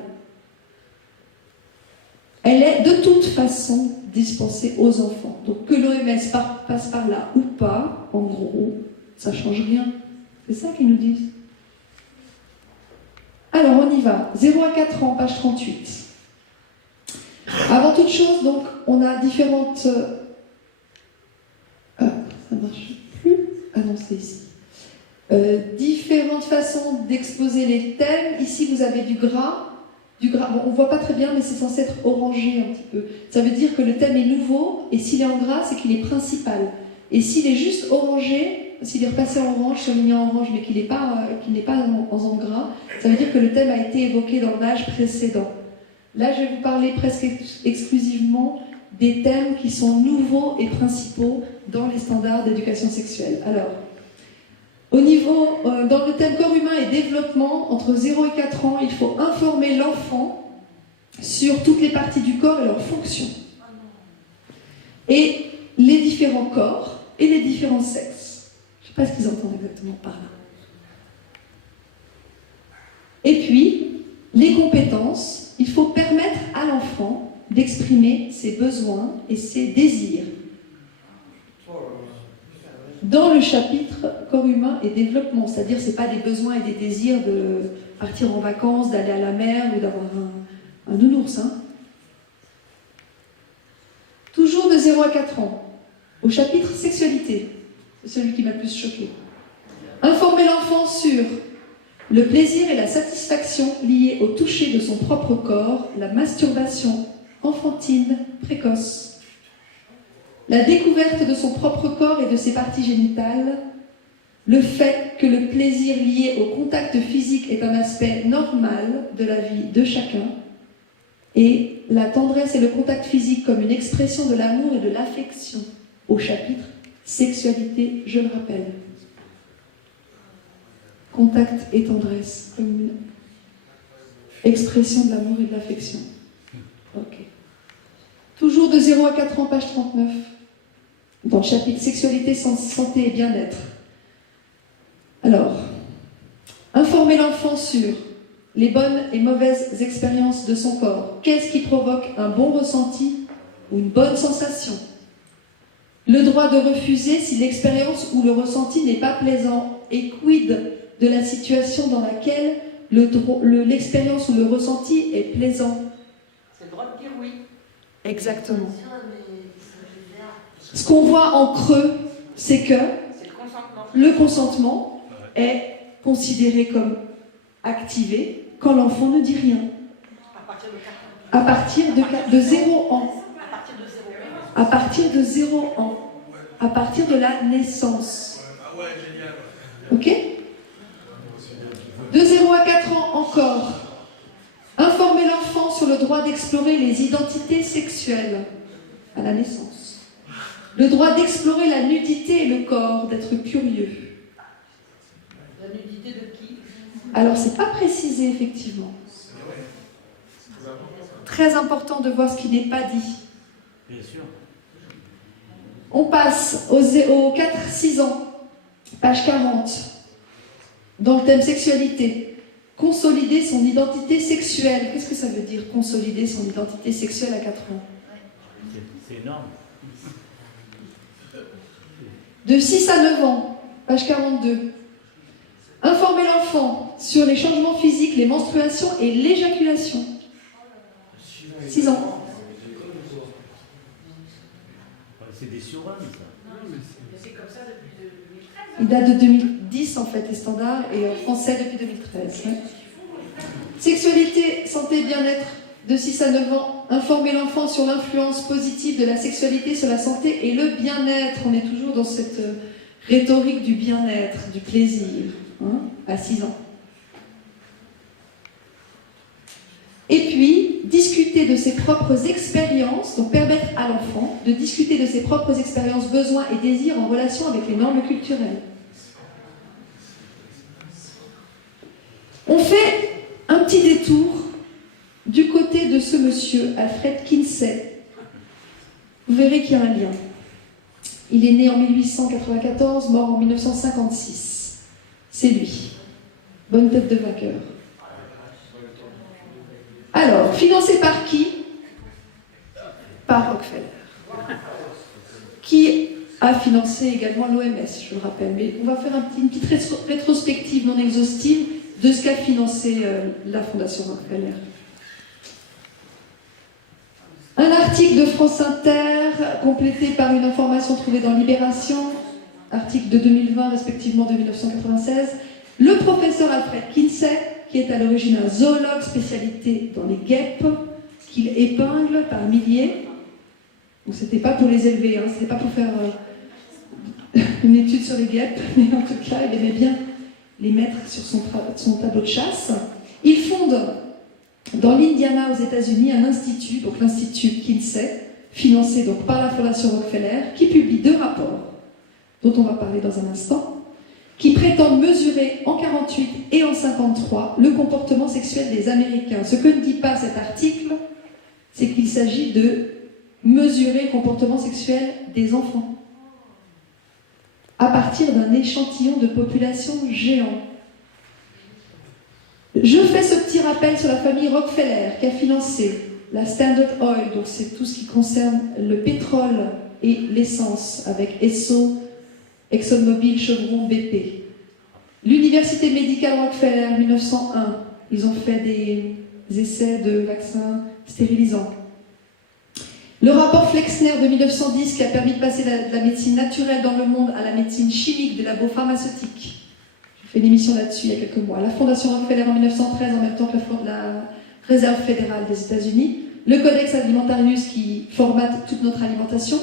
Elle est de toute façon dispensée aux enfants. Donc que l'OMS passe par là ou pas, en gros, ça ne change rien. C'est ça qu'ils nous disent. Alors on y va. 0 à 4 ans, page 38. Avant toute chose, donc, on a différentes... ça ne marche plus. Ah non, c'est ici. Différentes façons d'exposer les thèmes. Ici, vous avez du gras. Bon, on ne voit pas très bien, mais c'est censé être orangé un petit peu. Ça veut dire que le thème est nouveau, et s'il est en gras, c'est qu'il est principal. Et s'il est juste orangé, s'il est repassé en orange, surligné en orange, mais qu'il n'est pas en gras, ça veut dire que le thème a été évoqué dans l'âge précédent. Là, je vais vous parler presque exclusivement des thèmes qui sont nouveaux et principaux dans les standards d'éducation sexuelle. Alors, au niveau, dans le thème corps humain et développement, entre 0 et 4 ans, il faut informer l'enfant sur toutes les parties du corps et leurs fonctions. Et les différents corps et les différents sexes. Je ne sais pas ce qu'ils entendent exactement par là. Et puis, les compétences, il faut permettre à l'enfant d'exprimer ses besoins et ses désirs. Dans le chapitre corps humain et développement, c'est-à-dire c'est pas des besoins et des désirs de partir en vacances, d'aller à la mer ou d'avoir un nounours. Hein. Toujours de 0 à 4 ans, au chapitre sexualité, c'est celui qui m'a le plus choqué. Informer l'enfant sur le plaisir et la satisfaction liés au toucher de son propre corps, la masturbation enfantine précoce. La découverte de son propre corps et de ses parties génitales, le fait que le plaisir lié au contact physique est un aspect normal de la vie de chacun, et la tendresse et le contact physique comme une expression de l'amour et de l'affection, au chapitre sexualité, je le rappelle. Contact et tendresse comme une expression de l'amour et de l'affection. Ok. Toujours de 0 à 4 ans, page 39. Dans le chapitre sexualité, santé et bien-être. Alors, informer l'enfant sur les bonnes et mauvaises expériences de son corps. Qu'est-ce qui provoque un bon ressenti ou une bonne sensation? Le droit de refuser si l'expérience ou le ressenti n'est pas plaisant. Et quid de la situation dans laquelle l'expérience ou le ressenti est plaisant? C'est le droit de dire oui. Exactement. Ce qu'on voit en creux, c'est que le consentement est considéré comme activé quand l'enfant ne dit rien. À partir de 0 ans. À partir de 0 ans. À partir de la naissance. Ok? De 0 à 4 ans encore. Informer l'enfant sur le droit d'explorer les identités sexuelles à la naissance. Le droit d'explorer la nudité et le corps, d'être curieux. La nudité de qui? Alors, c'est pas précisé, effectivement. Très important de voir ce qui n'est pas dit. Bien sûr. On passe aux 4-6 ans, page 40, dans le thème sexualité. Consolider son identité sexuelle. Qu'est-ce que ça veut dire, consolider son identité sexuelle à 4 ans? C'est énorme. De 6 à 9 ans, page 42. Informer l'enfant sur les changements physiques, les menstruations et l'éjaculation. 6 ans. C'est des surhommes, ça. Mais c'est comme ça depuis 2013. Il date de 2010 en fait, les standards, et en français depuis 2013. Ouais. Sexualité, santé, bien-être de 6 à 9 ans. Informer l'enfant sur l'influence positive de la sexualité sur la santé et le bien-être. On est toujours dans cette rhétorique du bien-être, du plaisir, hein, à 6 ans. Et puis, discuter de ses propres expériences, donc permettre à l'enfant de discuter de ses propres expériences, besoins et désirs en relation avec les normes culturelles. On fait un petit détour du côté de ce monsieur, Alfred Kinsey. Vous verrez qu'il y a un lien. Il est né en 1894, mort en 1956. C'est lui. Bonne tête de vainqueur. Alors, financé par qui? Par Rockefeller. Qui a financé également l'OMS, je le rappelle. Mais on va faire une petite rétrospective non exhaustive de ce qu'a financé la Fondation Rockefeller. Un article de France Inter, complété par une information trouvée dans Libération, article de 2020, respectivement de 1996. Le professeur Alfred Kinsey, qui est à l'origine un zoologue spécialité dans les guêpes, qu'il épingle par milliers. Donc c'était pas pour les élever, hein, c'était pas pour faire une étude sur les guêpes, mais en tout cas, il aimait bien les mettre sur son tableau de chasse. Il fonde dans l'Indiana aux États-Unis un institut, donc l'Institut Kinsey, financé donc par la Fondation Rockefeller, qui publie 2 rapports, dont on va parler dans un instant, qui prétendent mesurer en 48 et en 53 le comportement sexuel des Américains. Ce que ne dit pas cet article, c'est qu'il s'agit de mesurer le comportement sexuel des enfants à partir d'un échantillon de population géant. Je fais ce petit rappel sur la famille Rockefeller qui a financé la Standard Oil, donc c'est tout ce qui concerne le pétrole et l'essence, avec Esso, ExxonMobil, Chevron, BP. L'Université médicale Rockefeller, 1901, ils ont fait des essais de vaccins stérilisants. Le rapport Flexner de 1910 qui a permis de passer de la médecine naturelle dans le monde à la médecine chimique des labos pharmaceutiques. J'ai fait une émission là-dessus il y a quelques mois. La Fondation Rockefeller en 1913, en même temps que la Réserve fédérale des États-Unis. Le Codex Alimentarius qui formate toute notre alimentation.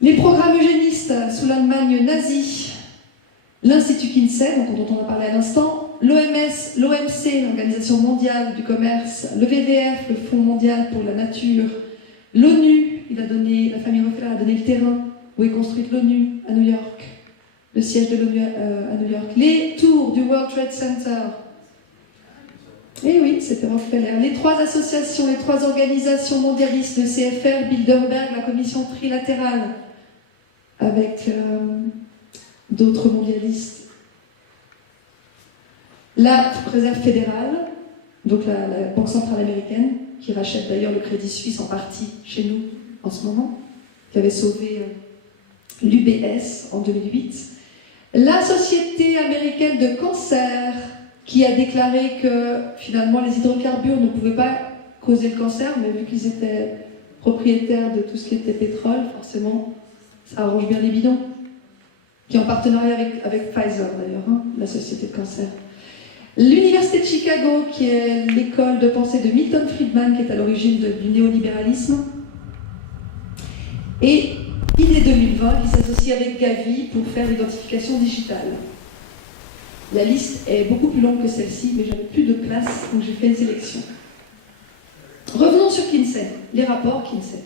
Les programmes eugénistes sous l'Allemagne nazie. L'Institut Kinsey, dont on a parlé à l'instant. L'OMS, l'OMC, l'Organisation mondiale du commerce. Le WWF, le Fonds mondial pour la nature. L'ONU, la famille Rockefeller a donné le terrain où est construite l'ONU à New York, le siège de l'ONU à New York. Les tours du World Trade Center. Et oui, c'était Rockefeller. Les 3 associations, les 3 organisations mondialistes, le CFR, Bilderberg, la commission trilatérale, avec d'autres mondialistes. La Réserve fédérale, donc la Banque centrale américaine, qui rachète d'ailleurs le Crédit Suisse en partie chez nous en ce moment, qui avait sauvé l'UBS en 2008. La Société américaine de cancer, qui a déclaré que finalement les hydrocarbures ne pouvaient pas causer le cancer, mais vu qu'ils étaient propriétaires de tout ce qui était pétrole, forcément, ça arrange bien les bidons. Qui est en partenariat avec Pfizer d'ailleurs, hein, la société de cancer. L'Université de Chicago, qui est l'école de pensée de Milton Friedman, qui est à l'origine du néolibéralisme. Et IDE 2020, qui s'associe avec Gavi pour faire l'identification digitale. La liste est beaucoup plus longue que celle-ci, mais j'avais plus de place, donc j'ai fait une sélection. Revenons sur Kinsey, les rapports Kinsey.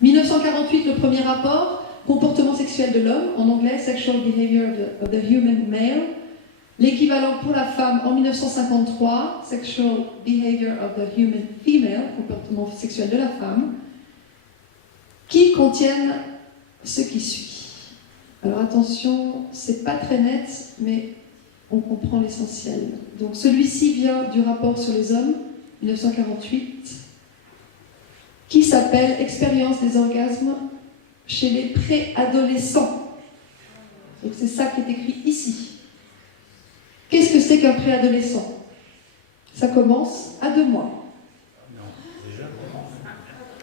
1948, le premier rapport, comportement sexuel de l'homme, en anglais, Sexual Behavior of the Human Male. L'équivalent pour la femme en 1953, Sexual Behavior of the Human Female, comportement sexuel de la femme, qui contiennent ce qui suit. Alors attention, c'est pas très net, mais on comprend l'essentiel. Donc celui-ci vient du rapport sur les hommes, 1948, qui s'appelle Expérience des orgasmes chez les préadolescents. Donc c'est ça qui est écrit ici. Qu'est-ce que c'est qu'un préadolescent? Ça commence à 2 mois.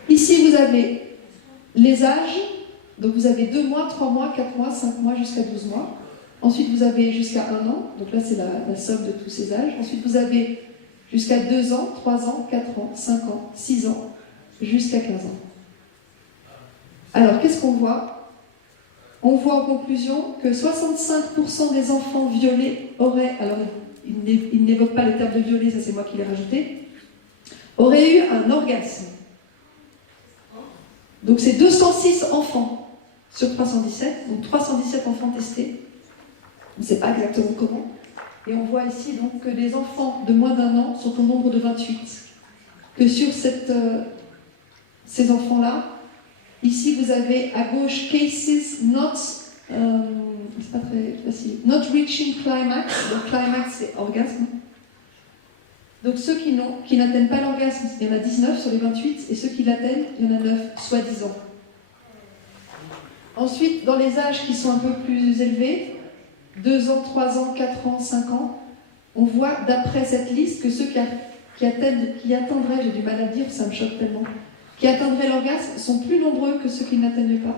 Ici vous avez les âges Donc vous avez 2 mois, 3 mois, 4 mois, 5 mois, jusqu'à 12 mois. Ensuite, vous avez jusqu'à 1 an. Donc là, c'est la somme de tous ces âges. Ensuite, vous avez jusqu'à 2 ans, 3 ans, 4 ans, 5 ans, 6 ans, jusqu'à 15 ans. Alors, qu'est-ce qu'on voit? On voit en conclusion que 65% des enfants violés auraient, alors il n'évoque pas le terme de violé, ça c'est moi qui l'ai rajouté, auraient eu un orgasme. Donc c'est 206 enfants sur 317, donc 317 enfants testés. On ne sait pas exactement comment. Et on voit ici donc que les enfants de moins d'1 an sont au nombre de 28. Que sur ces enfants-là, ici vous avez à gauche cases not, c'est pas très facile, not reaching climax. Donc climax c'est orgasme. Donc ceux qui n'atteignent pas l'orgasme, il y en a 19 sur les 28, et ceux qui l'atteignent, il y en a 9, soi-disant. Ensuite, dans les âges qui sont un peu plus élevés, 2 ans, 3 ans, 4 ans, 5 ans, on voit d'après cette liste que ceux qui atteindraient, j'ai du mal à dire, ça me choque tellement, qui atteindraient l'orgasme sont plus nombreux que ceux qui n'atteignent pas.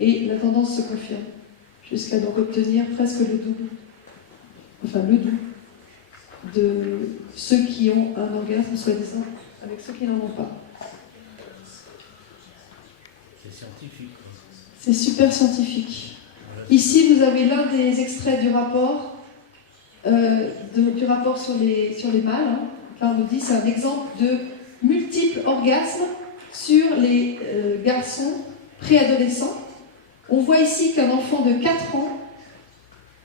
Et la tendance se confirme, jusqu'à donc obtenir presque le double, enfin le double, de ceux qui ont un orgasme, soi-disant, avec ceux qui n'en ont pas. C'est scientifique. C'est super scientifique. Ici, vous avez l'un des extraits du rapport, sur les mâles. Hein. Là, on nous dit c'est un exemple de multiples orgasmes sur les garçons préadolescents. On voit ici qu'un enfant de 4 ans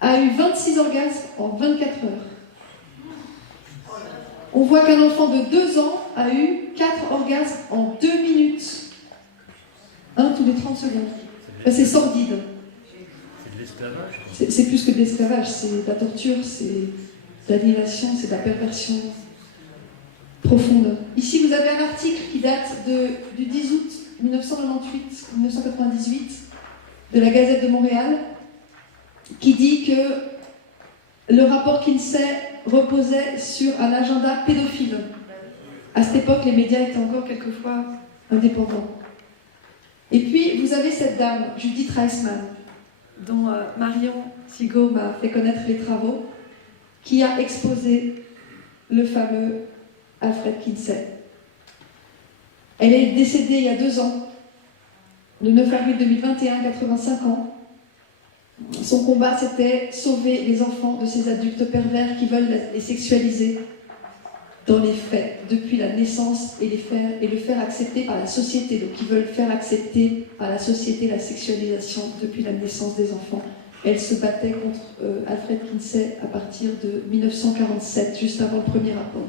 a eu 26 orgasmes en 24 heures. On voit qu'un enfant de 2 ans a eu 4 orgasmes en 2 minutes. Un tous les 30 secondes. Là, c'est sordide. C'est de l'esclavage. C'est plus que de l'esclavage, c'est de la torture, c'est de l'annihilation, c'est de la perversion profonde. Ici, vous avez un article qui date du 10 août 1998 de la Gazette de Montréal qui dit que le rapport Kinsey reposait sur un agenda pédophile. À cette époque, les médias étaient encore quelquefois indépendants. Et puis, vous avez cette dame, Judith Reisman, dont Marion Sigaud m'a fait connaître les travaux, qui a exposé le fameux Alfred Kinsey. Elle est décédée il y a 2 ans, le 9 avril 2021, 85 ans. Son combat, c'était sauver les enfants de ces adultes pervers qui veulent les sexualiser dans les faits, depuis la naissance, et le faire accepter par la société. Donc, ils veulent faire accepter par la société la sexualisation depuis la naissance des enfants. Elle se battait contre Alfred Kinsey à partir de 1947, juste avant le premier rapport.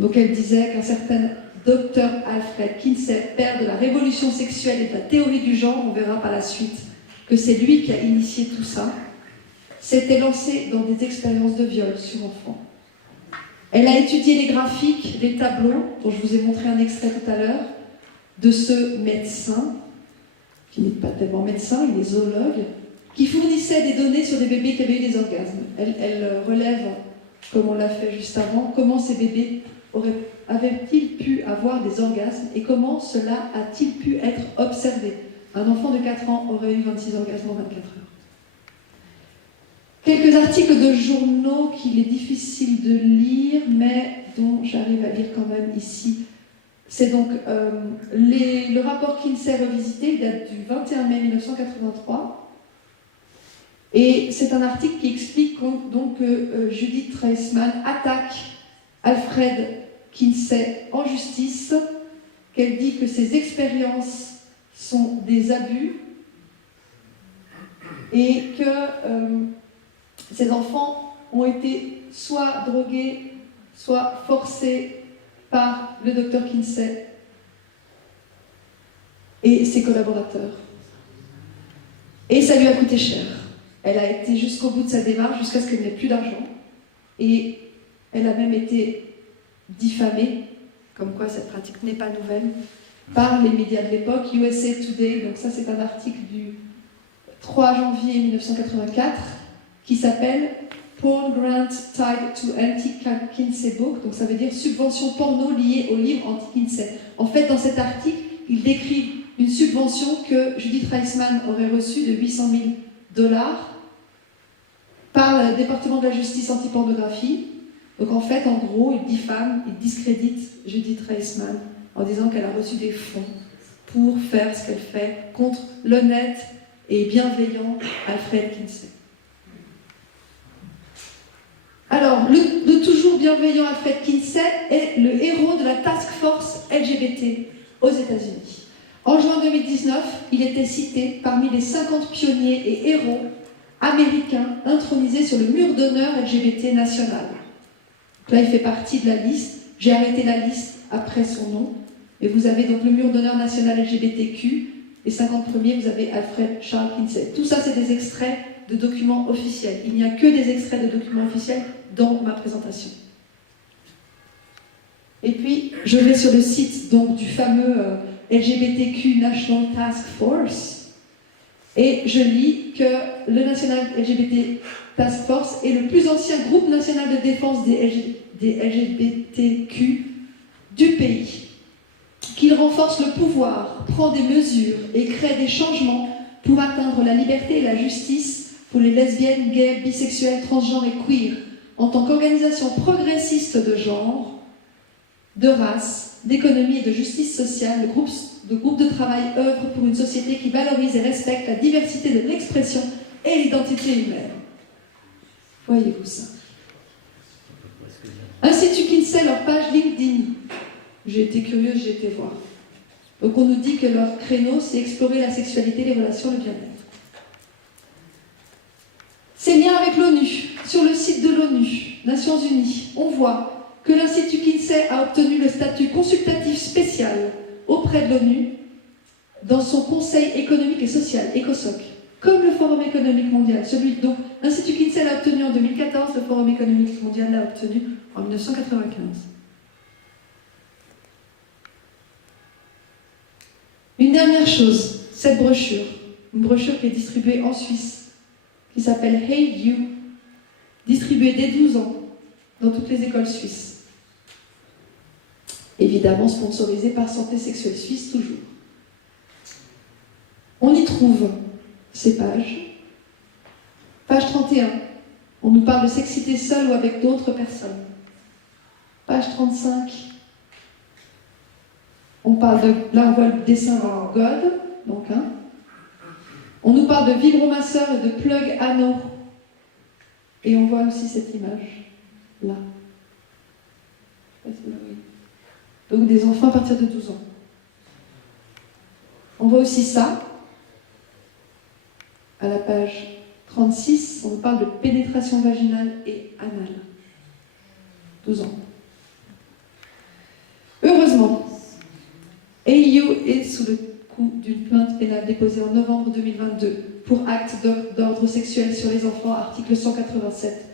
Donc, elle disait qu'un certain docteur Alfred Kinsey, père de la révolution sexuelle et de la théorie du genre, on verra par la suite que c'est lui qui a initié tout ça, s'était lancé dans des expériences de viol sur enfants. Elle a étudié les graphiques, les tableaux, dont je vous ai montré un extrait tout à l'heure, de ce médecin, qui n'est pas tellement médecin, il est zoologue, qui fournissait des données sur des bébés qui avaient eu des orgasmes. Elle relève, comme on l'a fait juste avant, comment ces bébés avaient-ils pu avoir des orgasmes et comment cela a-t-il pu être observé. Un enfant de 4 ans aurait eu 26 orgasmes en 24 heures. Quelques articles de journaux qu'il est difficile de lire, mais dont j'arrive à lire quand même ici. C'est donc le rapport Kinsey revisité, il date du 21 mai 1983. Et c'est un article qui explique donc que Judith Reisman attaque Alfred Kinsey en justice, qu'elle dit que ses expériences sont des abus et que ces enfants ont été soit drogués, soit forcés par le docteur Kinsey et ses collaborateurs. Et ça lui a coûté cher. Elle a été jusqu'au bout de sa démarche, jusqu'à ce qu'elle n'ait plus d'argent. Et elle a même été diffamée, comme quoi cette pratique n'est pas nouvelle, par les médias de l'époque, USA Today. Donc ça, c'est un article du 3 janvier 1984 qui s'appelle Porn Grant Tied to Anti-Kinsey Book. Donc ça veut dire subvention porno liée au livre anti-Kinsey. En fait, dans cet article, ils décrivent une subvention que Judith Reisman aurait reçue de 800 000 $ par le département de la justice anti-pornographie. Donc en fait, en gros, il diffame, il discrédite Judith Reisman en disant qu'elle a reçu des fonds pour faire ce qu'elle fait contre l'honnête et bienveillant Alfred Kinsey. Alors, le toujours bienveillant Alfred Kinsey est le héros de la Task Force LGBT aux États-Unis. En juin 2019, il était cité parmi les 50 pionniers et héros américains intronisés sur le mur d'honneur LGBT national. Là, il fait partie de la liste. J'ai arrêté la liste après son nom. Et vous avez donc le mur d'honneur national LGBTQ. Les 50 premiers, vous avez Alfred Charles Kinsey. Tout ça, c'est des extraits de documents officiels. Il n'y a que des extraits de documents officiels dans ma présentation. Et puis, je vais sur le site donc, du fameux LGBTQ National Task Force et je lis que le National LGBT Task Force est le plus ancien groupe national de défense des LGBTQ du pays, qu'il renforce le pouvoir, prend des mesures et crée des changements pour atteindre la liberté et la justice pour les lesbiennes, gays, bisexuels, transgenres et queer, en tant qu'organisation progressiste de genre, de race, d'économie et de justice sociale. Le groupe de travail œuvre pour une société qui valorise et respecte la diversité de l'expression et l'identité humaine. Voyez-vous ça? Institut Kinsey, leur page LinkedIn. J'ai été curieuse, j'ai été voir. Donc on nous dit que leur créneau, c'est explorer la sexualité, les relations, le bien-être. C'est lié avec l'ONU. Sur le site de l'ONU, Nations Unies, on voit que l'Institut Kinsey a obtenu le statut consultatif spécial auprès de l'ONU dans son Conseil économique et social, ECOSOC, comme le Forum économique mondial. Donc, l'Institut Kinsey l'a obtenu en 2014, le Forum économique mondial l'a obtenu en 1995. Une dernière chose, cette brochure, une brochure qui est distribuée en Suisse, qui s'appelle Hey You, distribuée dès 12 ans dans toutes les écoles suisses. Évidemment sponsorisée par Santé Sexuelle Suisse toujours. On y trouve ces pages. Page 31, on nous parle de s'exciter seul ou avec d'autres personnes. Page 35, on parle de, là on voit le dessin dans God, donc on nous parle de vibromasseur et de plug anneau. Et on voit aussi cette image, là. Donc des enfants à partir de 12 ans. On voit aussi ça, à la page 36, on parle de pénétration vaginale et anale. 12 ans. Heureusement, AU est sous le coup d'une plainte pénale déposée en novembre 2022 pour acte d'ordre sexuel sur les enfants, article 187,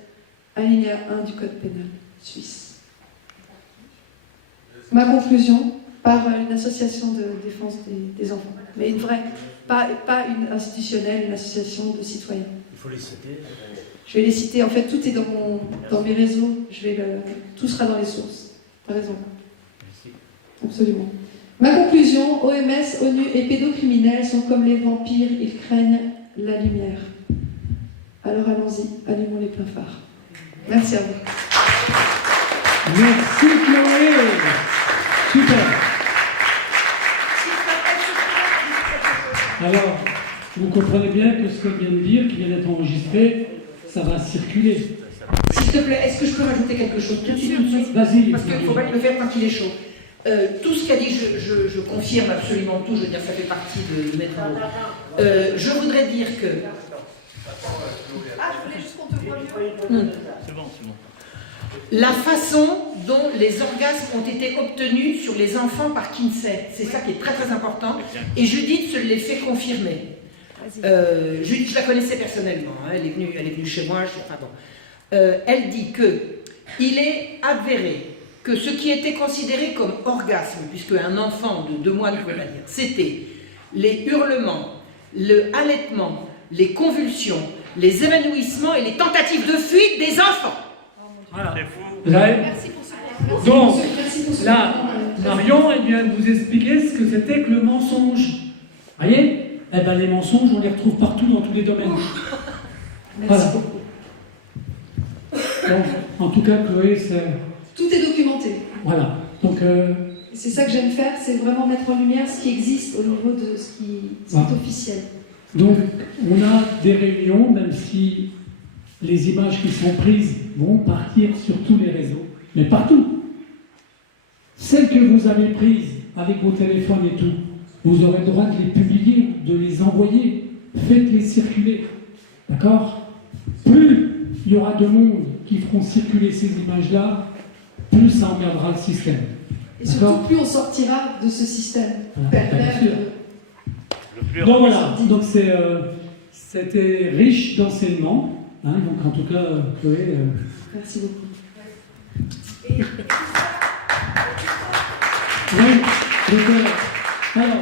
alinéa 1 du Code pénal suisse. Ma conclusion, par une association de défense des enfants, mais une vraie, pas une institutionnelle, une association de citoyens. Il faut les citer. Je vais les citer, en fait tout est dans mes réseaux, tout sera dans les sources. T'as raison. Merci. Absolument. Ma conclusion, OMS, ONU et pédocriminels sont comme les vampires, ils craignent la lumière. Alors allons-y, allumons les pleins phares. Merci à vous. Merci Chloé. Super. Alors, vous comprenez bien que ce qu'elle vient de dire, qui vient d'être enregistré, ça va circuler. S'il te plaît, est-ce que je peux rajouter quelque chose tout de suite? Vas-y. Parce qu'il faut pas le faire quand il est chaud. Tout ce qu'a dit, je confirme absolument tout, je veux dire, ça fait partie de mettre en mots. Je voudrais dire que... Ah, je voulais juste qu'on te voit mieux. C'est bon. La façon dont les orgasmes ont été obtenus sur les enfants par Kinsey, c'est ça qui est très très important, et Judith se les fait confirmer. Judith, je la connaissais personnellement, hein, elle est venue chez moi, elle dit que il est avéré que ce qui était considéré comme orgasme, puisque un enfant de 2 mois ne pouvait pas dire, c'était les hurlements, le halètement, les convulsions, les évanouissements et les tentatives de fuite des enfants. Voilà. Merci pour ce Donc, là, Marion, elle vient de vous expliquer ce que c'était que le mensonge. Voyez? Eh ben, les mensonges, on les retrouve partout dans tous les domaines. Merci Voilà. beaucoup. Donc, en tout cas, Chloé, c'est... Tout est documenté. Voilà. Donc, Et c'est ça que j'aime faire, c'est vraiment mettre en lumière ce qui existe au niveau de ce qui est officiel. donc, on a des réunions, même si les images qui sont prises vont partir sur tous les réseaux, mais partout. Celles que vous avez prises avec vos téléphones et tout, vous aurez le droit de les publier, de les envoyer. Faites-les circuler. D'accord? Plus il y aura de monde qui feront circuler ces images-là, plus ça emmerdera le système. Et surtout, plus on sortira de ce système Voilà. pervers. Bien sûr. Donc voilà, donc c'était riche d'enseignements. Hein, donc en tout cas, Chloé... Merci beaucoup. Oui, donc, alors,